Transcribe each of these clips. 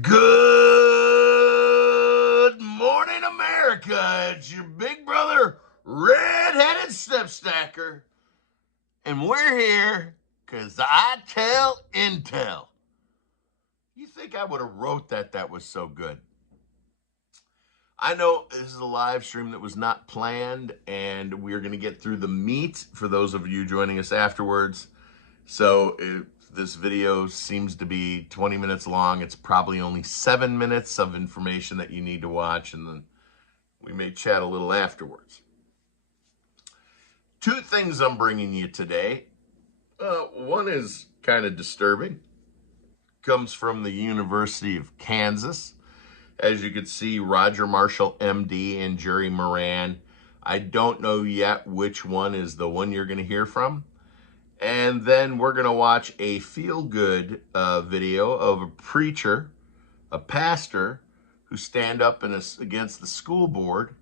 Good morning, America. It's your big brother, red-headed stepstacker. And we're here because I tell intel. You think I would have wrote that was so good? I know this is a live stream that was not planned, and we're going to get through the meat for those of you joining us afterwards. So if this video seems to be 20 minutes long, it's probably only 7 minutes of information that you need to watch, and then we may chat a little afterwards. Two things I'm bringing you today. One is kind of disturbing. Comes from the University of Kansas. As you can see, Roger Marshall, MD, and Jerry Moran. I don't know yet which one is the one you're going to hear from. And then we're going to watch a feel-good video of a preacher, a pastor, who stand up against the school board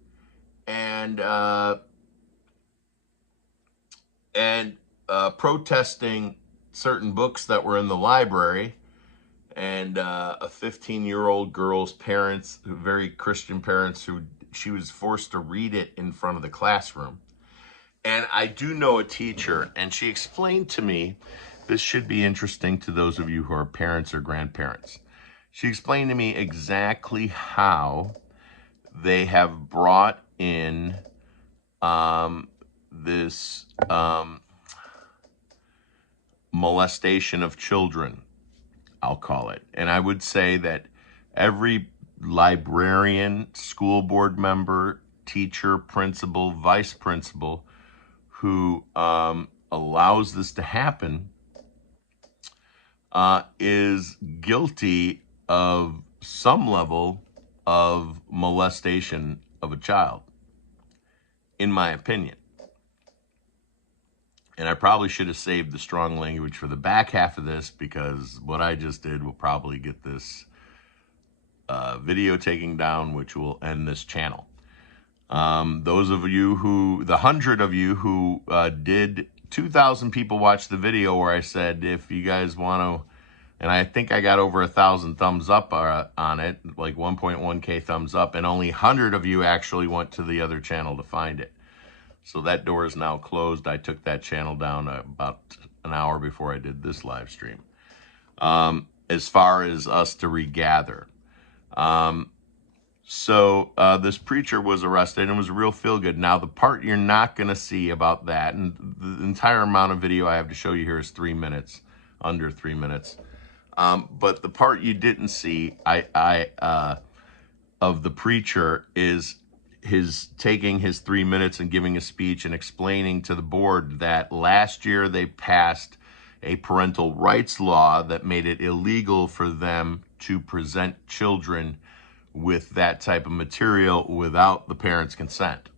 and protesting certain books that were in the library. And a 15-year-old girl's parents, very Christian parents, who she was forced to read it in front of the classroom. And I do know a teacher, and she explained to me, this should be interesting to those of you who are parents or grandparents. She explained to me exactly how they have brought in this molestation of children, I'll call it. And I would say that every librarian, school board member, teacher, principal, vice principal who allows this to happen is guilty of some level of molestation of a child, in my opinion. And I probably should have saved the strong language for the back half of this, because what I just did will probably get this video taken down, which will end this channel. Those of you who, the 100 of you who did, 2,000 people watched the video where I said, if you guys want to, and I think I got over 1,000 thumbs up on it, like 1.1K thumbs up, and only 100 of you actually went to the other channel to find it. So that door is now closed. I took that channel down about an hour before I did this live stream. As far as us to regather. So this preacher was arrested and was a real feel-good. Now, the part you're not going to see about that, and the entire amount of video I have to show you here is 3 minutes, under 3 minutes. But the part you didn't see of the preacher is his taking his 3 minutes and giving a speech and explaining to the board that last year they passed a parental rights law that made it illegal for them to present children with that type of material without the parents' consent.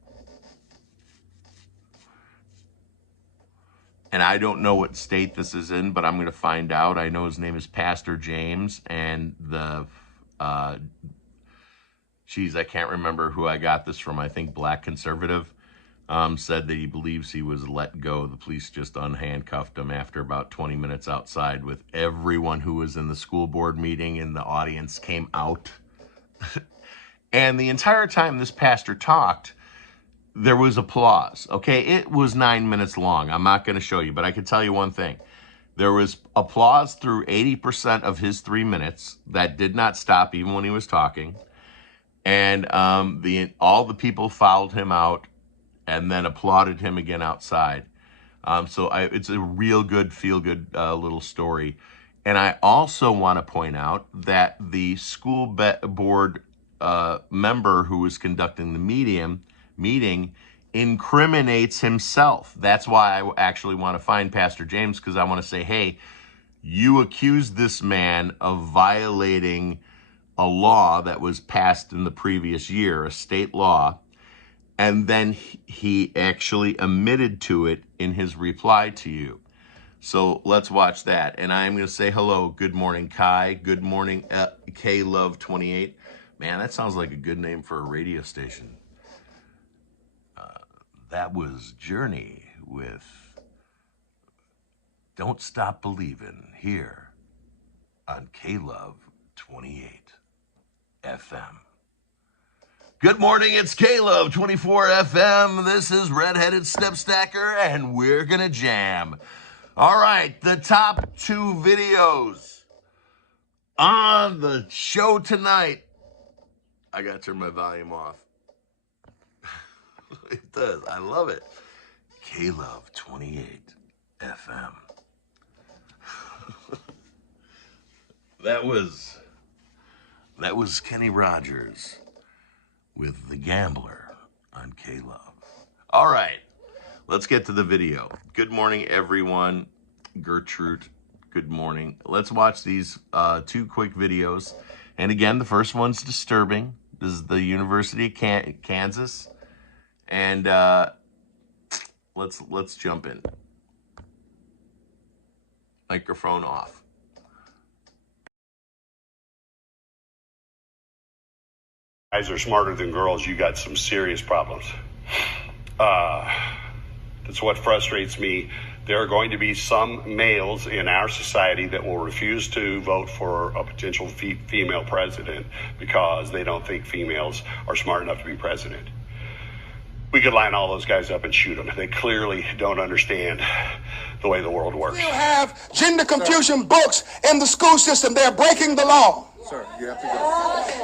And I don't know what state this is in, but I'm going to find out. I know his name is Pastor James, and the I can't remember who I got this from. I think Black Conservative said that he believes he was let go. The police just unhandcuffed him after about 20 minutes outside, with everyone who was in the school board meeting and the audience came out. And the entire time this pastor talked, there was applause. Okay, it was 9 minutes long. I'm not going to show you, but I can tell you one thing. There was applause through 80% of his 3 minutes. That did not stop even when he was talking. And all the people followed him out and then applauded him again outside. It's a real good, feel-good little story. And I also want to point out that the school board member who was conducting the meeting incriminates himself. That's why I actually want to find Pastor James, because I want to say, hey, you accused this man of violating a law that was passed in the previous year, a state law, and then he actually admitted to it in his reply to you. So let's watch that. And I'm going to say hello. Good morning, Kai. Good morning, K-Love28. Man, that sounds like a good name for a radio station. That was Journey with Don't Stop Believin' here on K-Love28. FM. Good morning, it's Caleb, 24 FM. This is Redheaded Step Stacker, and we're gonna jam. All right, the top 2 videos on the show tonight. I gotta turn my volume off. It does, I love it. Caleb, 28 FM. That was Kenny Rogers with The Gambler on K-Love. All right, let's get to the video. Good morning, everyone. Gertrude, good morning. Let's watch these 2 quick videos. And again, the first one's disturbing. This is the University of Kansas. And let's jump in. Microphone off. Guys are smarter than girls, you got some serious problems. That's what frustrates me. There are going to be some males in our society that will refuse to vote for a potential female president because they don't think females are smart enough to be president. We could line all those guys up and shoot them. They clearly don't understand the way the world works. You have gender confusion books in the school system. They're breaking the law. Sir, you have to go.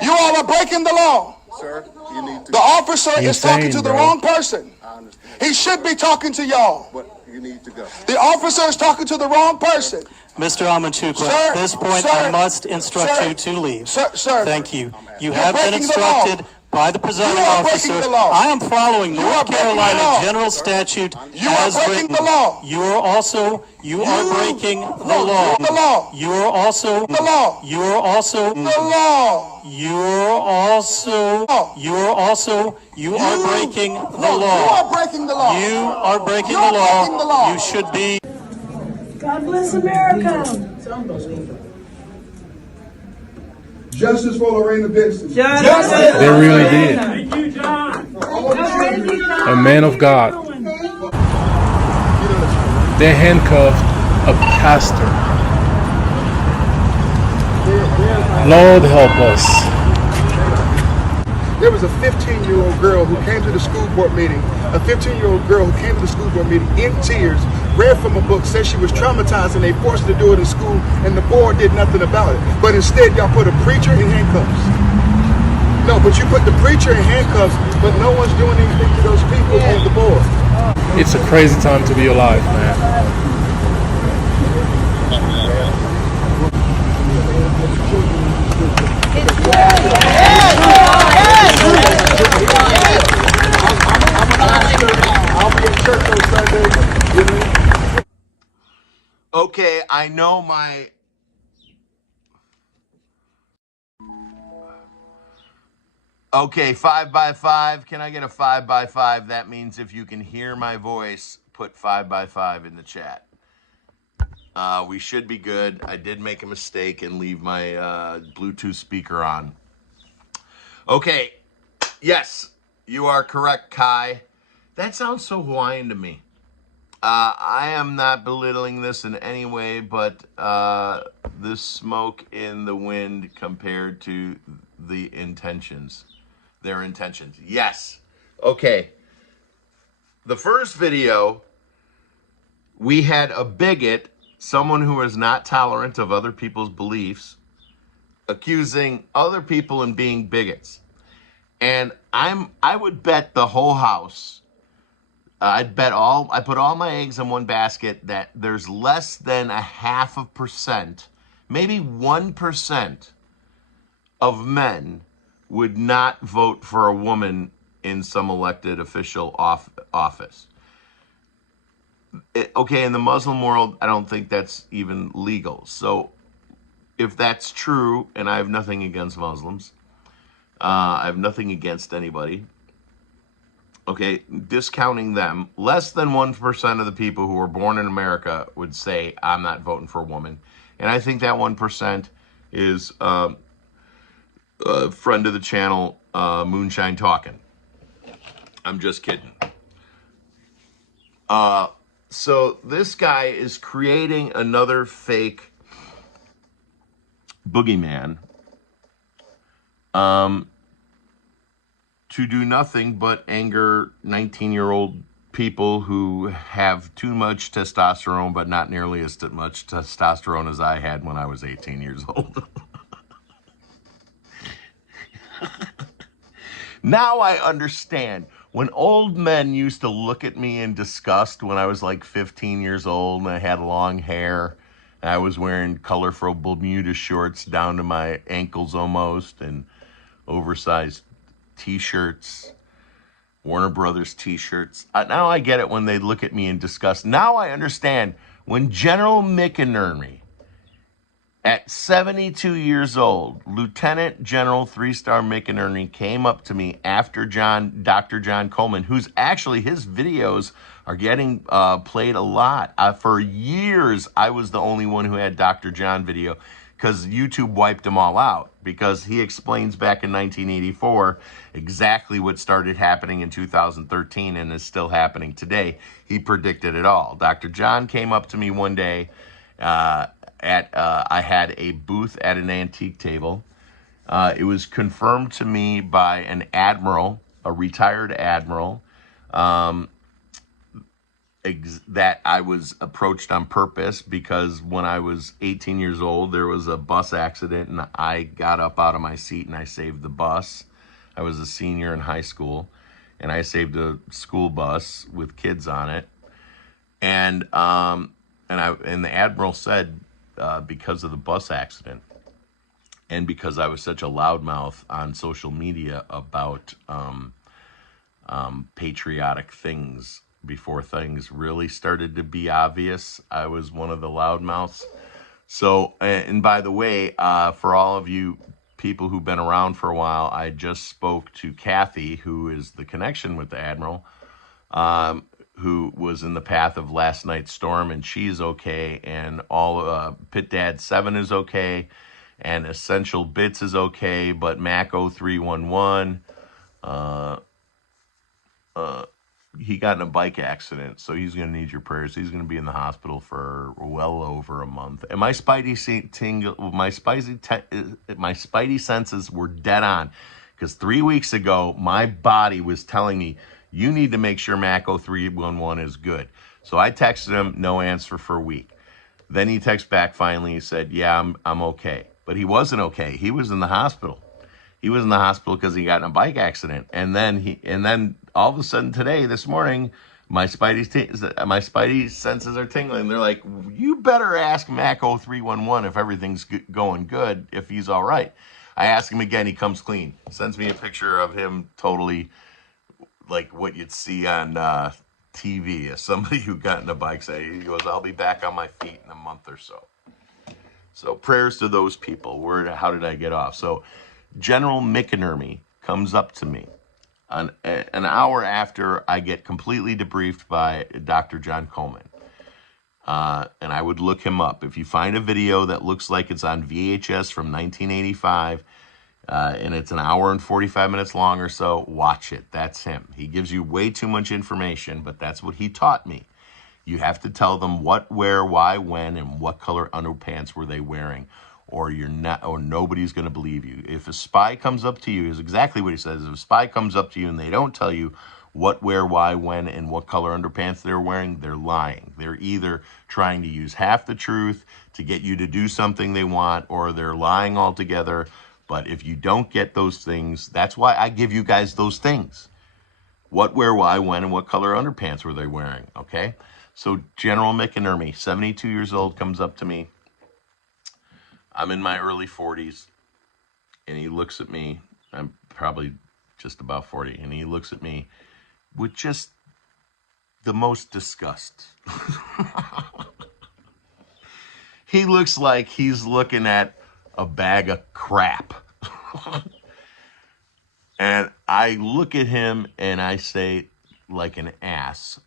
You all are breaking the law. Sir, you need to The officer is talking to the wrong person. I understand. He should be talking to y'all. But you need to go. The officer is talking to the wrong person. Mr. Amanchukwu, Sir, at this point, sir, I must instruct sir, you to leave. Sir. Thank you. You You're have been breaking the law. instructed by the presiding You are officer. breaking the law. I am following You are North breaking the Carolina law. General Statute You are as breaking written. the law. You are also breaking the law. The law. You are also The law. You are also The law. You are also you are breaking the No, law. You are breaking the law. You are breaking You're the law. breaking the law. You should be. God bless America. Justice for Lorena Benson. Justice. They really did. Thank you, John. A man of God. They handcuffed a pastor. Lord help us. There was a 15-year-old girl who came to the school board meeting. A 15-year-old girl who came to the school board meeting in tears, read from a book, said she was traumatized and they forced her to do it in school and the board did nothing about it. But instead, y'all put a preacher in handcuffs. No, but you put the preacher in handcuffs, but no one's doing anything to those people on the board. It's a crazy time to be alive, man. I'll be in church on Sunday. Okay, I know my... Okay, 5x5. Can I get a 5x5? That means if you can hear my voice, put 5x5 in the chat. We should be good. I did make a mistake and leave my Bluetooth speaker on. Okay, yes, you are correct, Kai. That sounds so Hawaiian to me. I am not belittling this in any way, but the smoke in the wind compared to the intentions. Their intentions. Yes. Okay. The first video, we had a bigot, someone who is not tolerant of other people's beliefs, accusing other people and being bigots. And I would bet the whole house, I put all my eggs in one basket that there's less than 0.5%, maybe 1% of men would not vote for a woman in some elected official office. Okay, in the Muslim world, I don't think that's even legal. So if that's true, and I have nothing against Muslims, I have nothing against anybody, okay, discounting them, less than 1% of the people who were born in America would say, I'm not voting for a woman. And I think that 1% is a friend of the channel, Moonshine Talking. I'm just kidding. So this guy is creating another fake boogeyman to do nothing but anger 19-year-old people who have too much testosterone, but not nearly as much testosterone as I had when I was 18 years old. Now I understand. When old men used to look at me in disgust when I was like 15 years old and I had long hair, and I was wearing colorful Bermuda shorts down to my ankles almost, and oversized t-shirts, Warner Brothers t-shirts. Now I get it when they look at me in disgust. Now I understand when General McInerney, at 72 years old, Lieutenant General 3-star McInerney came up to me after Dr. John Coleman, who's actually, his videos are getting played a lot. For years, I was the only one who had Dr. John video because YouTube wiped them all out, because he explains back in 1984 exactly what started happening in 2013 and is still happening today. He predicted it all. Dr. John came up to me one day I had a booth at an antique table. It was confirmed to me by an admiral, a retired admiral, that I was approached on purpose because when I was 18 years old, there was a bus accident and I got up out of my seat and I saved the bus. I was a senior in high school and I saved a school bus with kids on it. And the admiral said, because of the bus accident and because I was such a loudmouth on social media about patriotic things before things really started to be obvious, I was one of the loudmouths. So, and by the way, for all of you people who've been around for a while, I just spoke to Kathy, who is the connection with the admiral, who was in the path of last night's storm, and she's okay, and all Pit Dad 7 is okay, and Essential Bits is okay, but Mac 0311, he got in a bike accident, so he's going to need your prayers. He's going to be in the hospital for well over a month. And my spidey senses were dead on, because 3 weeks ago, my body was telling me, you need to make sure Mac 0311 is good. So I texted him, no answer for a week. Then he texted back finally. He said, yeah, I'm okay. But he wasn't okay. He was in the hospital. He was in the hospital because he got in a bike accident. And then all of a sudden today, this morning, my spidey senses are tingling. They're like, you better ask Mac 0311 if everything's going good, if he's all right. I ask him again. He comes clean. Sends me a picture of him totally like what you'd see on TV as somebody who got in a bike. He goes, I'll be back on my feet in a month or so. So prayers to those people. How did I get off? So General McInerney comes up to me an hour after I get completely debriefed by Dr. John Coleman. And I would look him up. If you find a video that looks like it's on VHS from 1985, and it's an hour and 45 minutes long or so, watch it. That's him. He gives you way too much information, but that's what he taught me. You have to tell them what, where, why, when, and what color underpants were they wearing, or nobody's going to believe you. If a spy comes up to you, is exactly what he says. If a spy comes up to you and they don't tell you what, where, why, when, and what color underpants they're wearing, they're lying. They're either trying to use half the truth to get you to do something they want, or they're lying altogether. But if you don't get those things, that's why I give you guys those things. What, where, why, when, and what color underpants were they wearing, okay? So General McInerney, 72 years old, comes up to me. I'm in my early 40s, and he looks at me. I'm probably just about 40, and he looks at me with just the most disgust. He looks like he's looking at a bag of crap. And I look at him and I say, like an ass,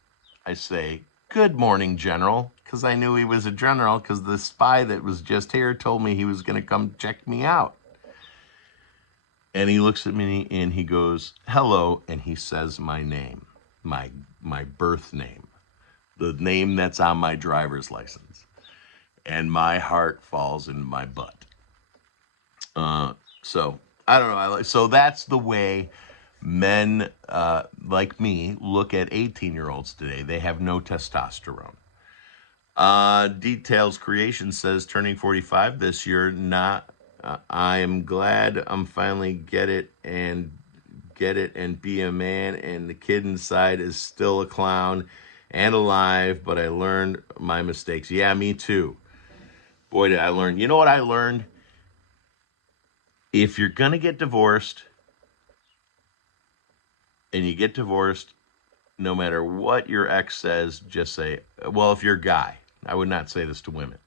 I say, good morning, General, because I knew he was a general, because the spy that was just here told me he was going to come check me out. And he looks at me and he goes, hello, and he says my name, my birth name, the name that's on my driver's license. And my heart falls in my butt. So I don't know. So that's the way men like me look at 18-year-olds today. They have no testosterone. Details Creation says turning 45 this year. Not. I am glad I'm finally get it and be a man. And the kid inside is still a clown and alive. But I learned my mistakes. Yeah, me too. Boy, did I learn. You know what I learned? If you're gonna get divorced, and you get divorced, no matter what your ex says, just say, well, if you're a guy, I would not say this to women.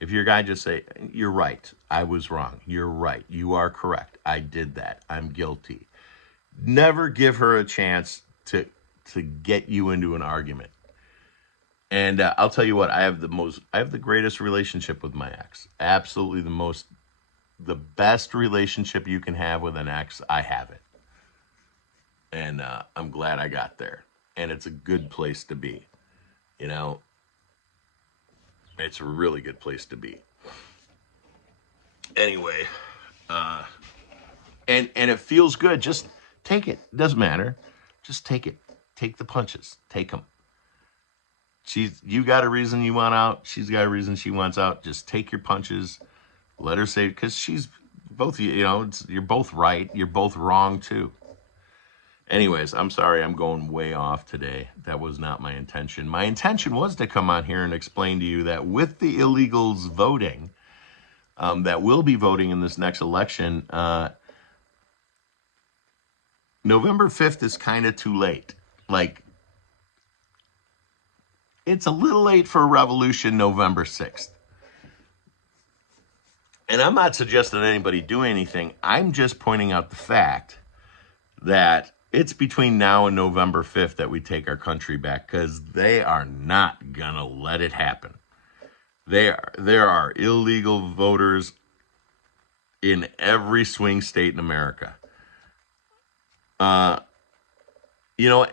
If you're a guy, just say, you're right. I was wrong. You're right. You are correct. I did that. I'm guilty. Never give her a chance to get you into an argument. And I'll tell you what, I have the greatest relationship with my ex. Absolutely the best relationship you can have with an ex. I have it. And I'm glad I got there. And it's a good place to be. You know, it's a really good place to be. Anyway, and it feels good. Just take it. It doesn't matter. Just take it. Take the punches. Take them. You got a reason you want out. She's got a reason she wants out. Just take your punches. Let her say, because she's both, you're both right. You're both wrong too. Anyways, I'm sorry I'm going way off today. That was not my intention. My intention was to come on here and explain to you that with the illegals voting, that will be voting in this next election, November 5th is kind of too late. Like, it's a little late for a revolution November 6th. And I'm not suggesting anybody do anything. I'm just pointing out the fact that it's between now and November 5th that we take our country back, because they are not going to let it happen. There are illegal voters in every swing state in America.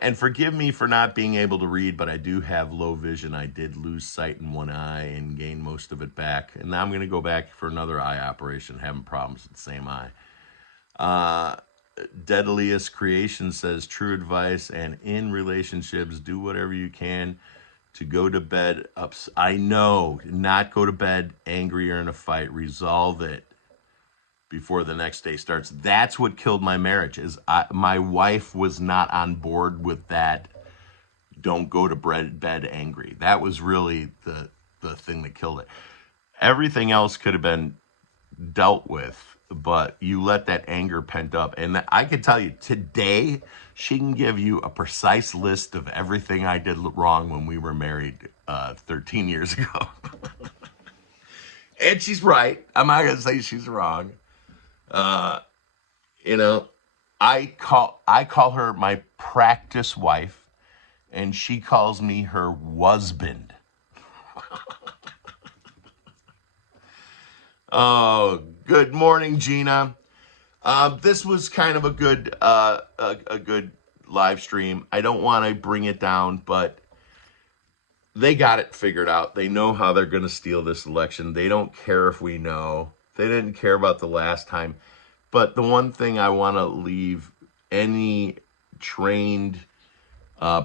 And forgive me for not being able to read, but I do have low vision. I did lose sight in one eye and gain most of it back. And now I'm going to go back for another eye operation, having problems with the same eye. Deadliest Creation says true advice, and in relationships, do whatever you can to go to bed I know, not go to bed angry or in a fight. Resolve it before the next day starts. That's what killed my marriage. My wife was not on board with that. Don't go to bed angry. That was really the thing that killed it. Everything else could have been dealt with, but you let that anger pent up. And I can tell you today, she can give you a precise list of everything I did wrong when we were married 13 years ago. And she's right. I'm not going to say she's wrong. I call her my practice wife, and she calls me her husband. Oh, good morning, Gina. This was kind of a good live stream. I don't want to bring it down, but they got it figured out. They know how they're going to steal this election. They don't care if we know. They didn't care about the last time. But the one thing I want to leave any trained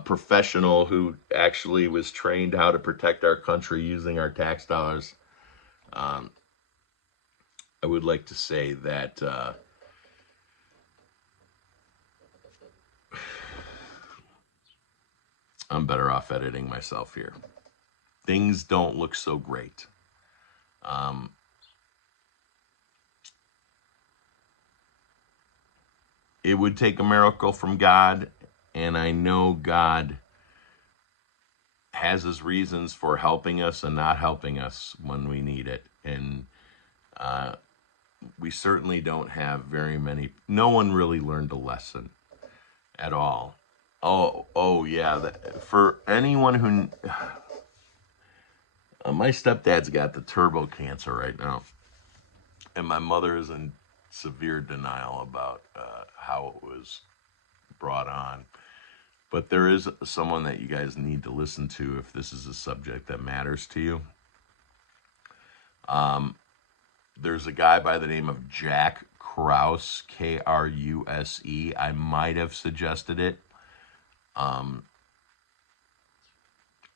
professional who actually was trained how to protect our country using our tax dollars, I would like to say that I'm better off editing myself here. Things don't look so great. It would take a miracle from God, and I know God has his reasons for helping us and not helping us when we need it. And we certainly don't have very many. No one really learned a lesson at all. Oh yeah. For anyone who, my stepdad's got the turbo cancer right now, and my mother is in severe denial about how it was brought on. But there is someone that you guys need to listen to if this is a subject that matters to you. There's a guy by the name of Jack Krause, Kruse. I might have suggested it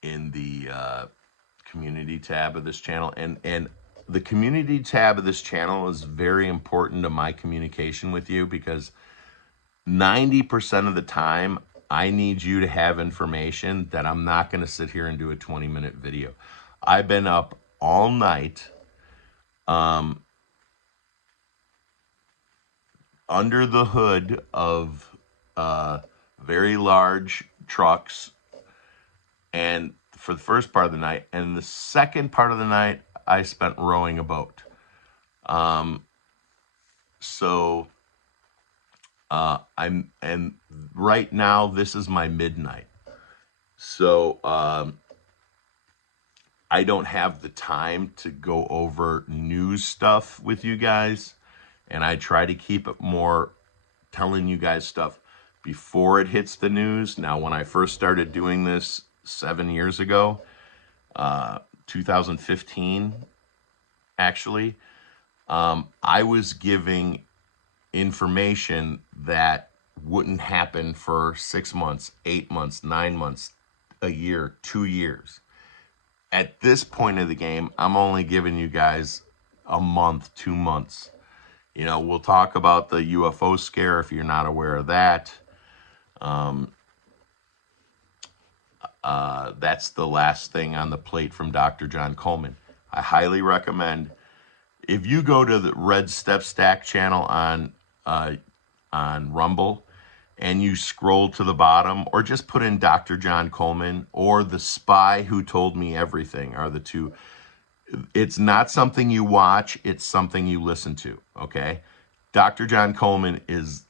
in the community tab of this channel. And the community tab of this channel is very important to my communication with you, because 90% of the time I need you to have information that I'm not going to sit here and do a 20-minute video. I've been up all night under the hood of very large trucks, and for the first part of the night, and the second part of the night I spent rowing a boat. And right now this is my midnight. So I don't have the time to go over news stuff with you guys, and I try to keep it more telling you guys stuff before it hits the news. Now, when I first started doing this 7 years ago, 2015, actually, I was giving information that wouldn't happen for 6 months, 8 months, 9 months, a year, 2 years. At this point of the game, I'm only giving you guys a month, 2 months. You know, we'll talk about the UFO scare if you're not aware of that. That's the last thing on the plate from Dr. John Coleman. I highly recommend, if you go to the Red Step Stack channel on Rumble and you scroll to the bottom, or just put in Dr. John Coleman or The Spy Who Told Me Everything, are the two. It's not something you watch, it's something you listen to, okay? Dr. John Coleman is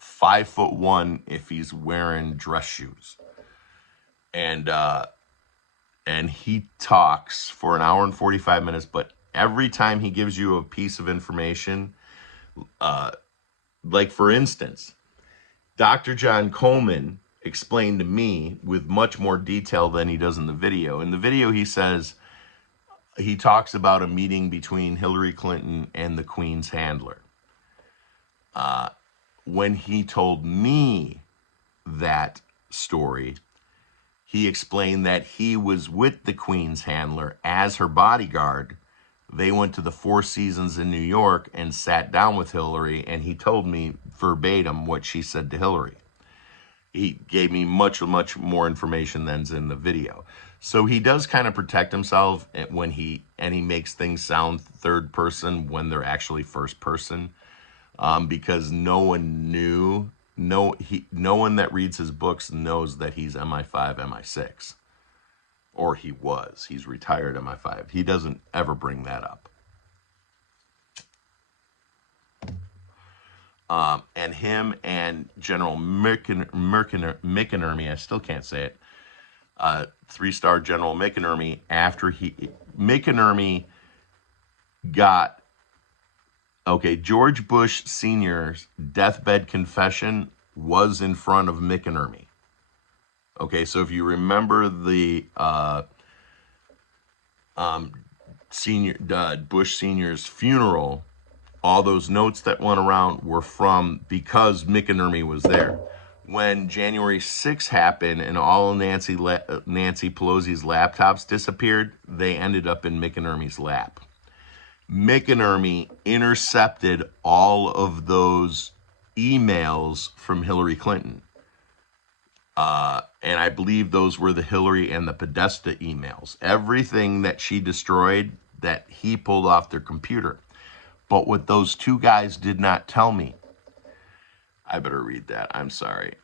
5'1" if he's wearing dress shoes. And he talks for an hour and 45 minutes, but every time he gives you a piece of information, like for instance, Dr. John Coleman explained to me with much more detail than he does in the video. In the video, he says, he talks about a meeting between Hillary Clinton and the Queen's handler. When he told me that story, he explained that he was with the Queen's handler as her bodyguard. They went to the Four Seasons in New York and sat down with Hillary, and he told me verbatim what she said to Hillary. He gave me much, much more information than's in the video. So he does kind of protect himself when he makes things sound third person when they're actually first person, because no one that reads his books knows that he's MI5, MI6, or he was. He's retired MI5. He doesn't ever bring that up. And him and General McInerney, I still can't say it, 3-star General McInerney, after McInerney got, George Bush Sr.'s deathbed confession was in front of McInerney. Okay, so if you remember the Bush Sr.'s funeral, all those notes that went around were because McInerney was there. When January 6th happened and all Nancy Pelosi's laptops disappeared, they ended up in McInerney's lap. McInerney intercepted all of those emails from Hillary Clinton. And I believe those were the Hillary and the Podesta emails. Everything that she destroyed, that he pulled off their computer. But what those two guys did not tell me, I better read that, I'm sorry.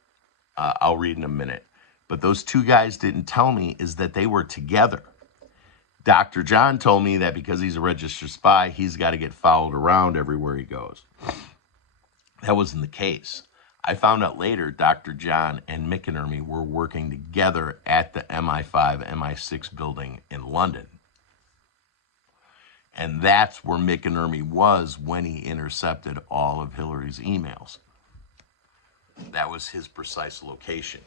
I'll read in a minute. But those two guys didn't tell me is that they were together. Dr. John told me that because he's a registered spy, he's got to get followed around everywhere he goes. That wasn't the case. I found out later Dr. John and McInerney were working together at the MI5, MI6 building in London. And that's where McInerney was when he intercepted all of Hillary's emails. That was his precise location.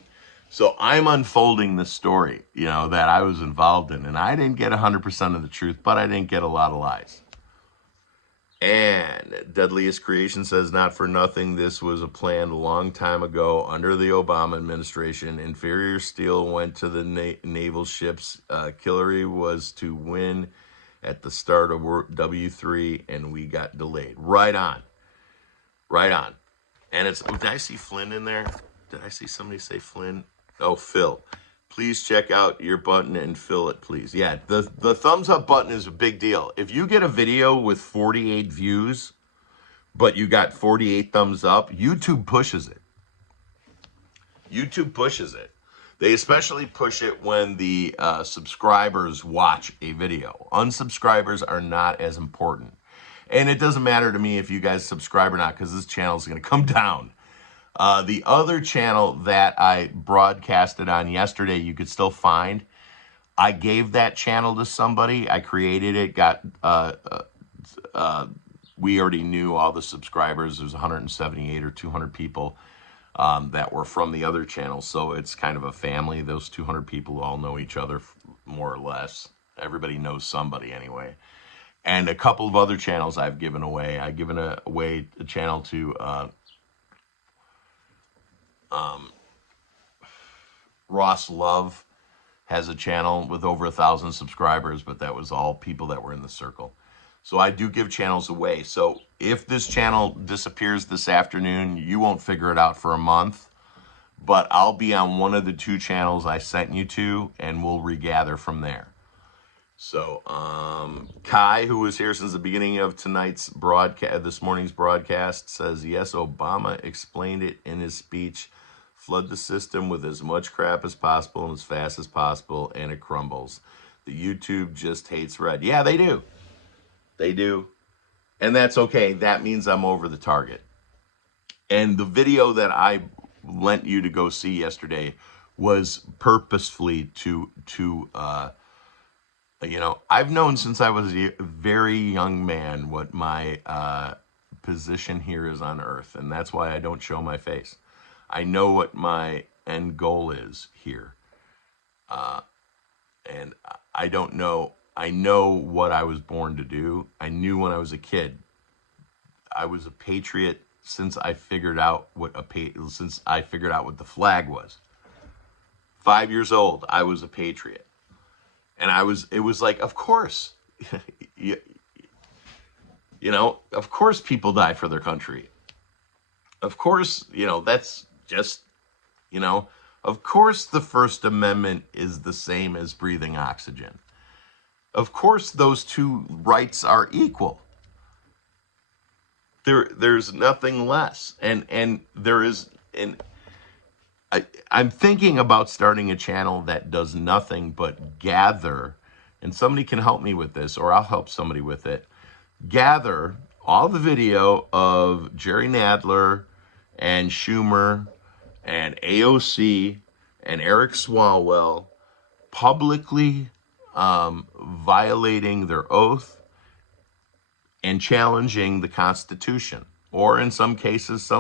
So I'm unfolding the story, that I was involved in. And I didn't get 100% of the truth, but I didn't get a lot of lies. And Deadliest Creation says, not for nothing, this was a plan a long time ago under the Obama administration. Inferior steel went to the naval ships. Hillary was to win at the start of W3, and we got delayed. Right on. Right on. And it's, did I see Flynn in there? Did I see somebody say Flynn? Oh, Phil. Please check out your button and fill it, please. Yeah, the thumbs up button is a big deal. If you get a video with 48 views, but you got 48 thumbs up, YouTube pushes it. YouTube pushes it. They especially push it when the subscribers watch a video. Unsubscribers are not as important. And it doesn't matter to me if you guys subscribe or not, because this channel is going to come down. The other channel that I broadcasted on yesterday, you could still find. I gave that channel to somebody. I created it, we already knew all the subscribers. There's 178 or 200 people that were from the other channel. So it's kind of a family. Those 200 people all know each other more or less. Everybody knows somebody anyway. And a couple of other channels I've given away. I've given away a channel to Ross Love has a channel with over 1,000 subscribers, but that was all people that were in the circle. So I do give channels away. So if this channel disappears this afternoon, you won't figure it out for a month, but I'll be on one of the 2 channels I sent you to, and we'll regather from there. So Kai, who was here since the beginning of this morning's broadcast, says, yes, Obama explained it in his speech. Flood the system with as much crap as possible and as fast as possible, and it crumbles. The YouTube just hates red. Yeah, they do. They do. And that's okay. That means I'm over the target. And the video that I lent you to go see yesterday was purposefully to I've known since I was a very young man what my position here is on Earth, and that's why I don't show my face. I know what my end goal is here, and I don't know. I know what I was born to do. I knew when I was a kid. I was a patriot since I figured out what the flag was. 5 years old, I was a patriot. And it was like, of course, of course people die for their country. Of course, that's just, of course the First Amendment is the same as breathing oxygen. Of course those 2 rights are equal. There's nothing less. And there is, and I'm thinking about starting a channel that does nothing but gather, and somebody can help me with this, or I'll help somebody with it, gather all the video of Jerry Nadler and Schumer and AOC and Eric Swalwell publicly violating their oath and challenging the Constitution, or in some cases,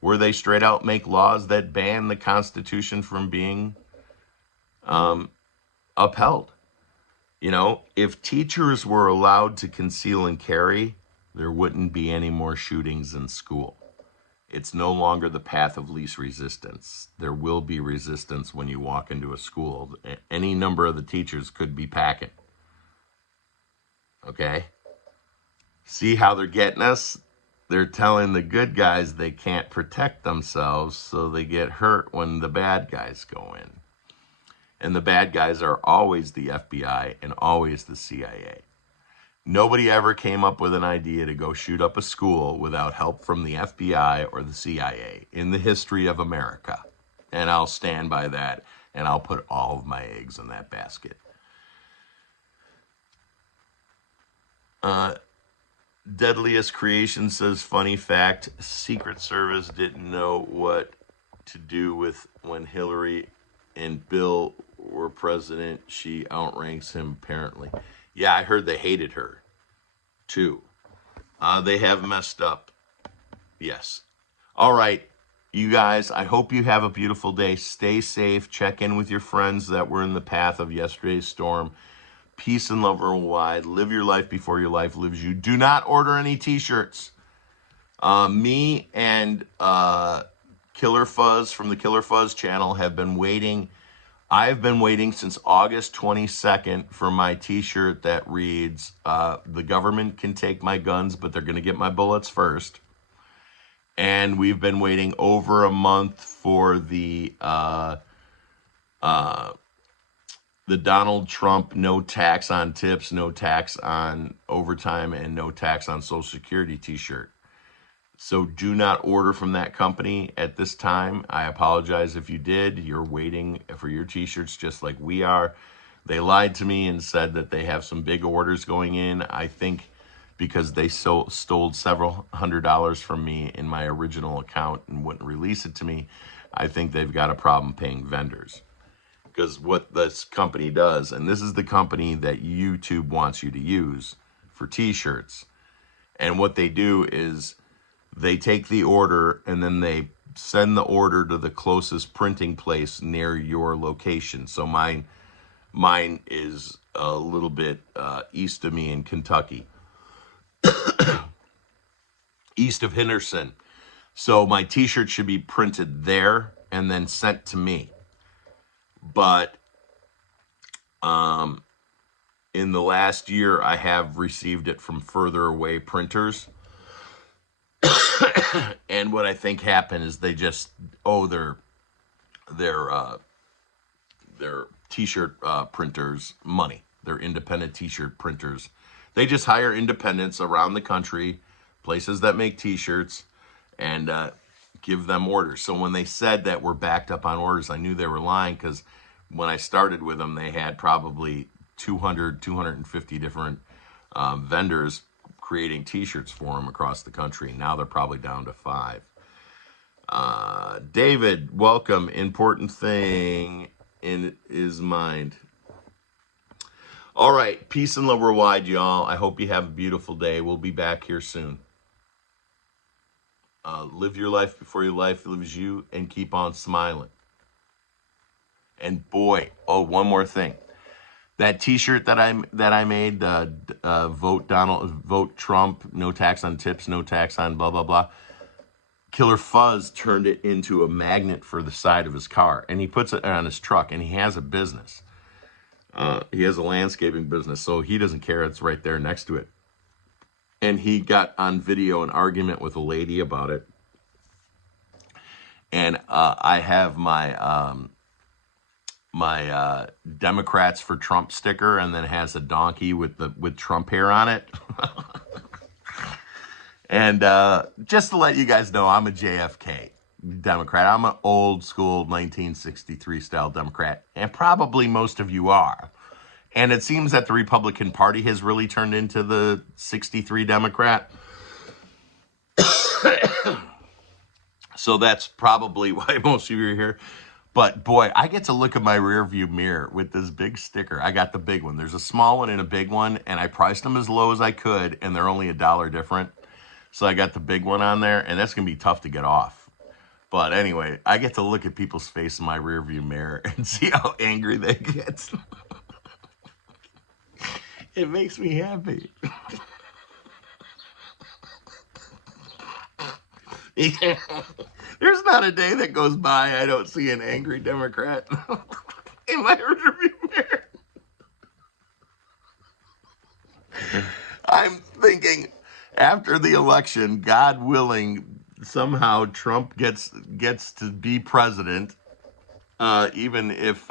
where they straight out make laws that ban the Constitution from being upheld. If teachers were allowed to conceal and carry, there wouldn't be any more shootings in school. It's no longer the path of least resistance. There will be resistance when you walk into a school. Any number of the teachers could be packing. Okay? See how they're getting us? They're telling the good guys they can't protect themselves, so they get hurt when the bad guys go in. And the bad guys are always the FBI and always the CIA. Nobody ever came up with an idea to go shoot up a school without help from the FBI or the CIA in the history of America. And I'll stand by that, and I'll put all of my eggs in that basket. Deadliest Creation says, funny fact, Secret Service didn't know what to do with when Hillary and Bill were president. She outranks him, apparently. Yeah, I heard they hated her, too. They have messed up. Yes. All right, you guys, I hope you have a beautiful day. Stay safe. Check in with your friends that were in the path of yesterday's storm. Peace and love worldwide. Live your life before your life lives you. Do not order any t-shirts. Me and Killer Fuzz from the Killer Fuzz channel have been waiting. I've been waiting since August 22nd for my t-shirt that reads, the government can take my guns, but they're going to get my bullets first. And we've been waiting over a month for the Donald Trump no tax on tips, no tax on overtime, and no tax on Social Security t-shirt. So do not order from that company at this time. I apologize if you did. You're waiting for your t-shirts just like we are. They lied to me and said that they have some big orders going in. I think because they stole several $100s from me in my original account and wouldn't release it to me, I think they've got a problem paying vendors. Because what this company does, and this is the company that YouTube wants you to use for t-shirts, and what they do is they take the order and then they send the order to the closest printing place near your location. So mine is a little bit east of me in Kentucky, east of Henderson. So my t-shirt should be printed there and then sent to me. But in the last year, I have received it from further away printers. And what I think happened is they just owe their t-shirt printers money. Their independent t-shirt printers. They just hire independents around the country, places that make t-shirts, and give them orders. So when they said that we're backed up on orders, I knew they were lying, because when I started with them, they had probably 250 different vendors creating t-shirts for them across the country. Now they're probably down to 5. David, welcome. Important thing in his mind. All right, peace and love worldwide, y'all. I hope you have a beautiful day. We'll be back here soon. Live your life before your life lives you, and keep on smiling. And boy, one more thing. That t-shirt that I made, vote Trump, no tax on tips, no tax on blah, blah, blah. Killer Fuzz turned it into a magnet for the side of his car, and he puts it on his truck, and he has a business. He has a landscaping business, so he doesn't care. It's right there next to it. And he got on video an argument with a lady about it. And I have my my Democrats for Trump sticker, and then has a donkey with Trump hair on it. And just to let you guys know, I'm a JFK Democrat. I'm an old school 1963 style Democrat, and probably most of you are. And it seems that the Republican Party has really turned into the 63 Democrat. So that's probably why most of you are here. But boy, I get to look at my rearview mirror with this big sticker. I got the big one. There's a small one and a big one, and I priced them as low as I could, and they're only $1 different. So I got the big one on there, and that's going to be tough to get off. But anyway, I get to look at people's face in my rearview mirror and see how angry they get. It makes me happy. Yeah. There's not a day that goes by I don't see an angry Democrat in my rearview mirror. I'm thinking, after the election, God willing, somehow Trump gets to be president, even if,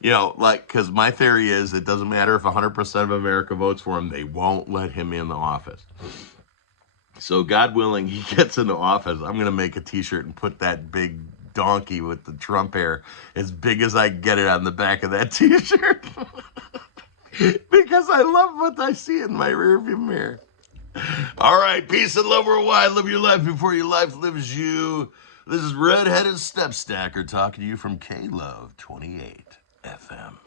because my theory is it doesn't matter if 100% of America votes for him, they won't let him in the office. So God willing, he gets into office. I'm going to make a t-shirt and put that big donkey with the Trump hair as big as I can get it on the back of that t-shirt. Because I love what I see in my rearview mirror. All right, peace and love worldwide. Live your life before your life lives you. This is Redheaded Step Stacker talking to you from K-Love 28 FM.